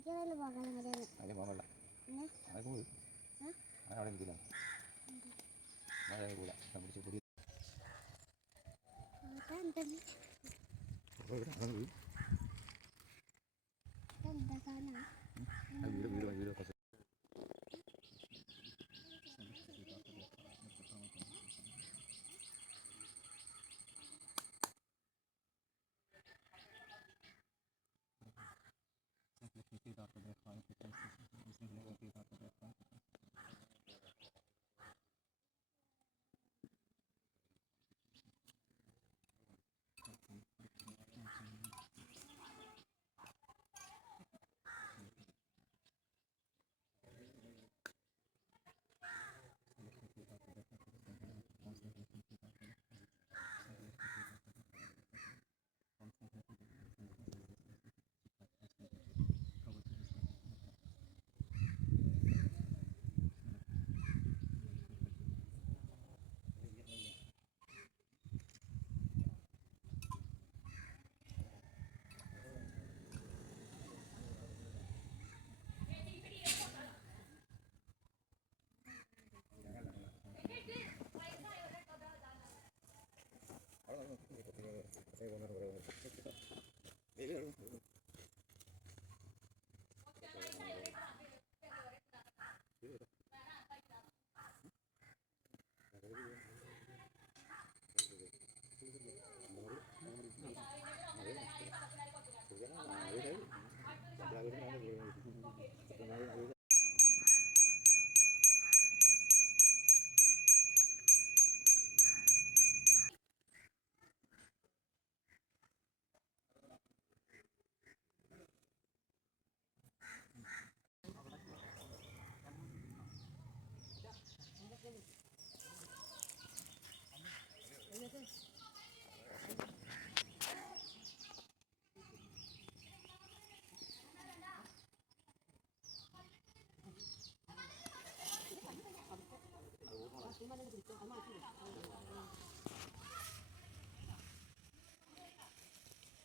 അതിൽ പോകാനുള്ള അത് പോയി അവിടെ നിൽക്കില്ല മഴ കൂടാ പിടിച്ച് പൊടി വീട് വീട് വീട് കുറച്ച്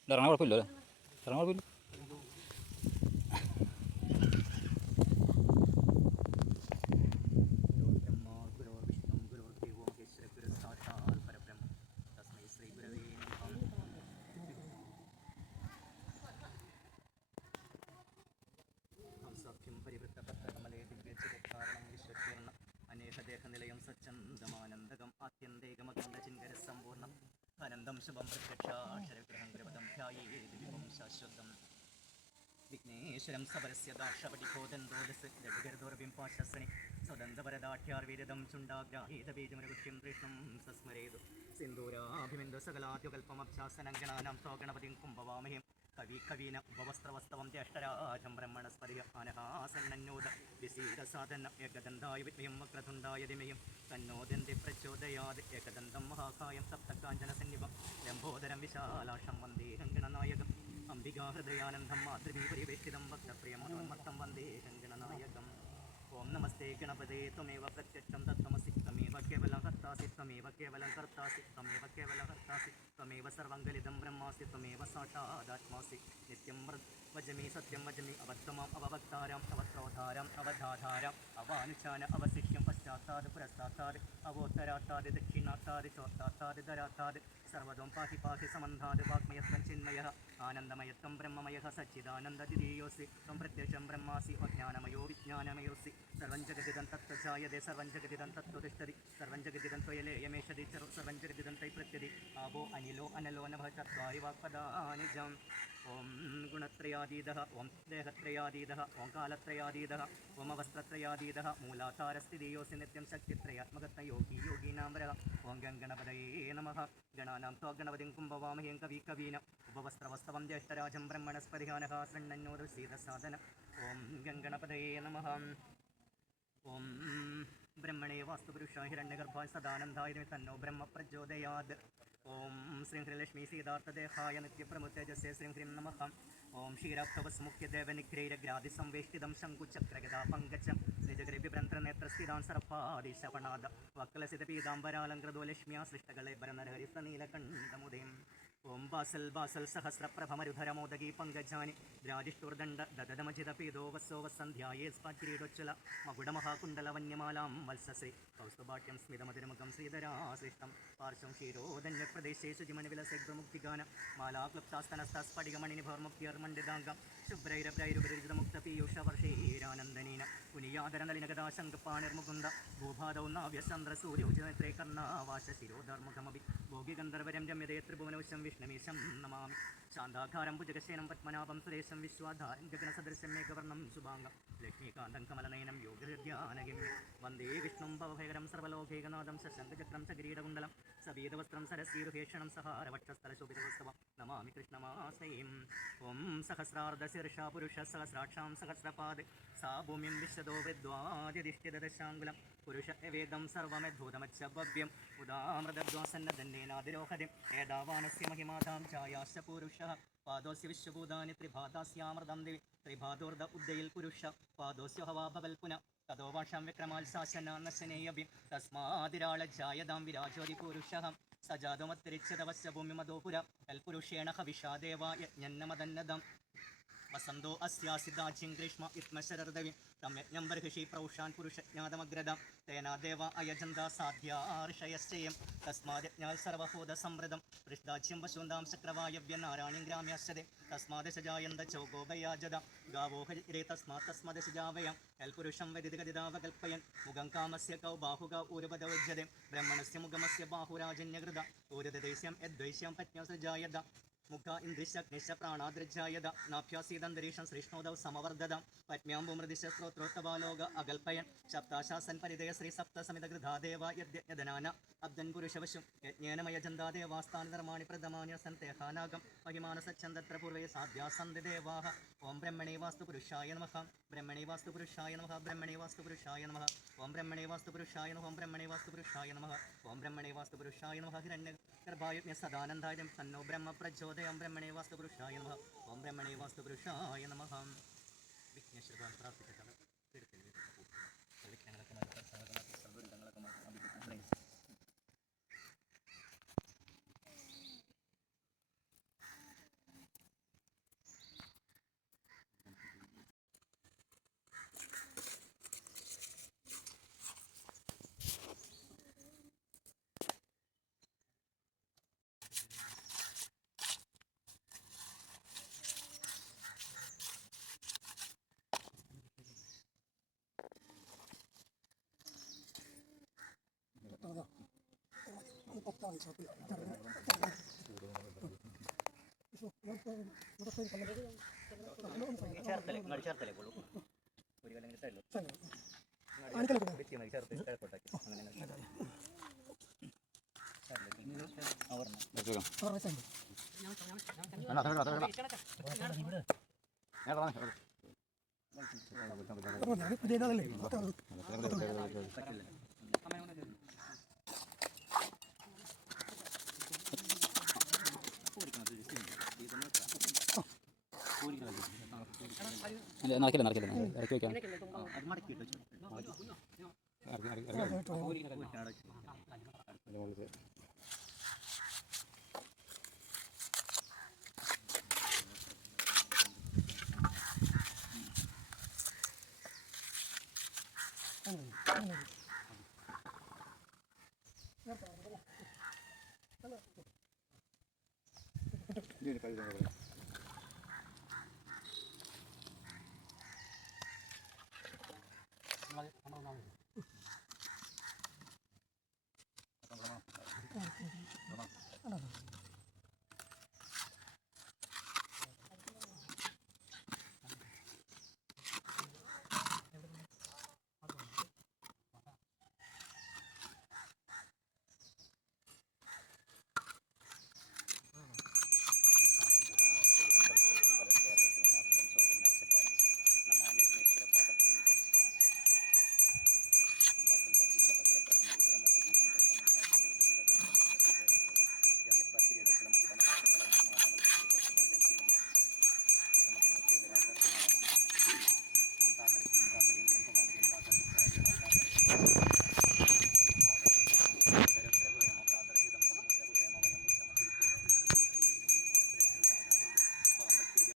ഇറങ്ങാൻ കുഴപ്പമില്ല അല്ലേ ഇറങ്ങാൻ കുഴപ്പമില്ല അനേകദേഹനിലയം സച്ചന്തമാനന്ദകം ആത്യന്തേകമഖണ്ഡചിങ്കരസമ്പൂർണം അനന്തം ശുഭം പ്രത്യക്ഷാക്ഷരഗ്രഹം ഗ്രവതം ധ്യായേദിവിഭം ശാശ്വതം വിഘ്നേശ്വരം സപരസ്യ ദാക്ഷപടിഖോദന്തോലസ്ഗർദോർബിംപാശസ്സനി സ്വദന്തപരദാഠ്യാർവിരദം ചുണ്ടാഗ്രാഹീതബീജമൃഗുഷ്യം കൃഷ്ണം സസ്മരേതു സിന്ദൂരാഭിമിന്ദു സകലാദ്യുകൽപ്പമബ്ജാസനങ്കണാനാം തോ ഗണപതിം കുംഭവാമഹിം കവീന ഉപവസ്ത്രവസ്തവം ജ്യേഷ്ഠരാജം ബ്രഹ്മണസ്പതിയ അനഹാസന്നന്നോദ വിസീതസാധന ഏകദന്തായ വിദ്മയം വക്രതുണ്ടായ ദിമയം തന്നോദന്തി പ്രചോദയാത് ഏകദന്തം മഹാകായം സപ്തകാഞ്ചനസന്നിഭം ലംബോദരം വിശാലാക്ഷം വന്ദേഹം ഗണനായകം അംബികാഹൃദയാനന്ദം മാതൃമീപരിവേഷ്ടിതം ഭക്തപ്രിയമോന്മത്തം വന്ദേഹം ഗണനായകം ഓം നമസ്തേ ഗണപതേ ത്വമേവ പ്രത്യക്ഷം തത്വമസി ത്വമേവ കേവലം കർത്താസി ത്വമേവ കേവലം കർത്താസി ത്വമേവ കേവലം കർത്താസി ത്വമേവ സർവം ഗലിതം ബ്രഹ്മാസി ത്വമേവ സാക്ഷാദാത്മാസി നിത്യം വജമി സത്യം വജമി അവത്തമാം അവഭക്താരാം അവത്രോധാരാം അവധാധാരാം അവാനുചാന അവശിഷ്യം പശ്ചാത്താത് പുരസ്താത്താത് അവോത്തരാത്താത് ദക്ഷിണാത്താത് ചോത്താത്താത് ധരാത്താത് സർവതോം പാഹി പാഹി സമന്ധാത് വാഗ്മയത്വം ചിന്മയഃ ആനന്ദമയത്വം ബ്രഹ്മമയഃ സച്ചിദാനന്ദതിദീയോസി ത്വം പ്രത്യക്ഷം ബ്രഹ്മാസി അജ്ഞാനമയോ വിജ്ഞാനമയോസി സർവം ജഗതിദം തത്വജായതേ സർവം ജഗതിദം തത്വതിഷ്ഠതി സർവം ജഗതിദം ത്വയലേയമേഷതി സർവം ജഗതിദം തൈപ്രത്യതി ആപോ അനിലോ അനലോ നഭ ചത്വാരി വാക്പദാനിജം ഓം ഗുണത്രയാതീതഃ ഓം ദേഹത്രയാതീതഃ ഓം കാലത്രയാതീതഃ ഓം അവസ്ത്രത്രയാതീതഃ മൂലാധാരസ്ഥിതിയോസി നിത്യം ശക്തിത്രയാത്മകത്വ യോഗി യോഗീനാംബരഃ ഓം ഗംഗണപതയേ നമഃ ഗണാനാം ത്വാ ഗണപതിം കുംഭവാമഹേം കവീന ഉപവസ്ത്രവസ്തവം ജ്യേഷ്ഠരാജം ബ്രഹ്മണസ്പതിഹാനഃ ശൃണ്ണന്നോദു സീതസാധനം ഓം ഗംഗണപതയേ നമഃ ഓം ബ്രഹ്മണേ വാസ്തുപുരുഷായ ഹിരണ്യഗർഭായ സദാനന്ദായ തന്നോ ബ്രഹ്മ പ്രചോദയാത് ഓം ശ്രീം ഹ്രീലക്ഷ്മി സീതാർത്ഥദേഹായ നിത്യപ്രമുത്തേജസ്സേ ശ്രീം ഹ്രീം നമഃ ഓം ക്ഷീരപ്തവസ്മുഖ്യദേവനിഗ്രൈരഗ്രാതിസംവേഷ്ടിതം ശങ്കുചക്രഗദാ പങ്കജം നിജഗ്രഭിഭ്രന്ത്രനേത്രസ്ഥിതാൻ സർപ്പാദിശപണാദ വക്ലസിതപീതാംബരാലങ്കൃതോ ലക്ഷ്മ്യാ സൃഷ്ടകളെ ഭരനരഹരിസ്തനീലകണ്ഠമുദയം ഓം ബാസൽ ബാസൽ സഹസ്രപ്രഭമരുധരമോദകീ പങ്കജാനി രാജിഷ്ടുർദണ്ഡ ദദമജിതപീതോ വസോ വസന്ധ്യായേ സ്പാക്കിരീടോജ്വല മകുടമഹാകുണ്ടല വന്യമാലാം വത്സശ്രീ കൗസ്തുഭാട്യം സ്മിതമതിരുമുഖം ശ്രീധരാശ്രിഷ്ടം പാർശ്വം ക്ഷീരോധന്യപ്രദേശേ ശുചിമനിവിലസഗ്മുക്തിഗാന മാലാക്ലുപ്താസ്തനസ്തസ്ഫടികമണിനിഭോർമുക്തിയർമണ്ഡിതാംഗം ശുഭ്രൈരഭ്രൈരുപരിചിതമുക്തപീയൂഷവർഷൈരാനന്ദനീന പുനിയാദരനലിനഗദാശങ്കപാണിർമുകുന്ദ ഭൂഭാദൗ നാവ്യസന്ദ്രസൂര്യോജിതത്രേ കർണാവാശ ശിരോധർമുഖമഭി ഭോഗിഗന്ധർവരം രമ്യതേ ത്രിഭുവനവശം വിഷ്ണുമീശം നമാമി ശാന്താകാരം ഭുജഗശേനം പത്മനാഭം സുരേശം വിശ്വാധാരം ഗഗനസദൃശം മേഘവർണം ശുഭാംഗം ലക്ഷ്മീകാന്തം കമലനയനം യോഗഹൃദ്യാനഗമ്യം വന്ദേ വിഷ്ണും ഭവഭയകരം സർവലോകൈകനാഥം ശശങ്കചക്രം ചകിരീടകുണ്ടലം സബീതവസ്ത്രം സരസീരുഹേഷണം സഹാരവക്ഷസ്ഥലശോഭിതവസ്തവം നമാമി കൃഷ്ണമാശ്രയം ഓം സഹസ്രാർദ്ധശീർഷാ പുരുഷ സഹസ്രാക്ഷാം സഹസ്രപാദ് സാ ഭൂമിം വിശദോ വൃദ്വാദിഷ്ഠിതദശാങ്കുലം പുരുഷ വേദം സർവമദ്ഭൂതമച്ച ഭവ്യം ഉദാമൃതദ്വാസന്നദന്യേനാതിരോഹതിം ഏതാവാനസ്യ മഹിമാതാം ഛായാശ്ച പുരുഷ പാദോസ്യ വിശ്വഭൂതാനി ത്രിഭാതാസ്യാമൃതം ദിവി ത്രിഭാദോർധ ഉദ്ദയിൽ പുരുഷ പാദോസ്യ ഹവാ ഭവൽ പുന തതോ വാഷാം വിക്രമാത്സാശനശനേയഭി തസ്മാതിരാളജായതാം വിരാജോരി പുരുഷ സജാതമത്തിരിച്ചതവസ്യ ഭൂമിമതോപുര കൽപുരുഷേണ ഹവിഷാ ദേവായ യന്നമദന്നദം വസന്തോ അസ്യാസിദാജ്യം ഗ്രീഷ്മ ഇത്മശരർദവി തമ്യജ്ഞം ബർഹിഷി പ്രൗഷാൻ പുരുഷജ്ഞാതമഗ്രതം തേനാ ദേവ അയജന്ത സാധ്യാർഷയശ്ചയം തസ്മാദ്ജ്ഞാൽ സർവഭൂത സംവൃതം പൃഷ്ടാച്യം വശുന്താം ചക്രവായവ്യ നാരായണീം ഗ്രാമ്യാശ്ചതേ തസ്മാദശജായന്ത ചൗഗോഭയാജത ഗാവോഹരേ തസ്മാത് തസ്മദശജാവയം കൽപുരുഷം വദിതഗതിതാവകൽപ്പയൻ മുഖം കാമസ്യ കൗ ബാഹുക ഊരുപദോജ്യതേ ബ്രഹ്മണസ്യ മുഖമസ്യ ബാഹുരാജന്യകൃത ഊരുദൈസ്യം യദ്വൈശ്യം പത്ന്യസൃജായത മുഖ ഇന്ദ്രിശഗ്നിശ പ്രാണാദ്രജായത നാഭ്യാസീതന്തരീക്ഷം ശ്രീഷ്ണോദൗ സമവർദ്ധത പത്മ്യാംബുമൃതിശ സ്ത്രോത്രോത്തവാലോക അകൽപ്പയൻ ശബ്ദാശാസൻ പരിതയ ശ്രീ സപ്തസമിതഗൃധാദേവ യജ്ഞദനാന അബ്ദൻ പുരുഷവശും യജ്ഞേനമയജന്താദേവാസ്ഥാന ധർമാണി പ്രഥമാന്യസൻ തേഹാനാഗം മഹിമാനസച്ഛന്തത്ര പൂർവേ സാധ്യാസന്തി ദേവാഹ ഓം ബ്രഹ്മണേ വാസ്തു പുരുഷായ നമഃ ബ്രഹ്മണേ വാസ്തു പുരുഷായ നമഃ ബ്രഹ്മണേ വാസ്തു പുരുഷായ നമഃ ഓം ബ്രഹ്മണേ വാസ്തു പുരുഷായ നമഃ ഓം ബ്രഹ്മണേ വാസ്തു പുരുഷായ നമഃ ഓം ബ്രഹ്മണേ വാസ്തു പുരുഷായ നമഃ ഹിരണ്യഗർഭായുജ്ഞ സദാനന്ദായം തന്നോ ബ്രഹ്മ പ്രചോദയം ബ്രഹ്മണേ വാസ്തു പുരുഷായ നമഃ ഓം ബ്രഹ്മണേ വാസ്തു പുരുഷായ നമഃ വിഘ്നേശ്വരൻ പ്രാർത്ഥിച്ചിട്ടാണ് ചേർത്തലേ ഉള്ളൂ ഒരു കല്ലെങ്കിൽ സൈഡിൽ ചേർത്ത് കിഴക്കോട്ടാക്കി നടക്കില്ല ഇറക്കി വയ്ക്കാം അത് മടക്കിയിട്ട് വെച്ചു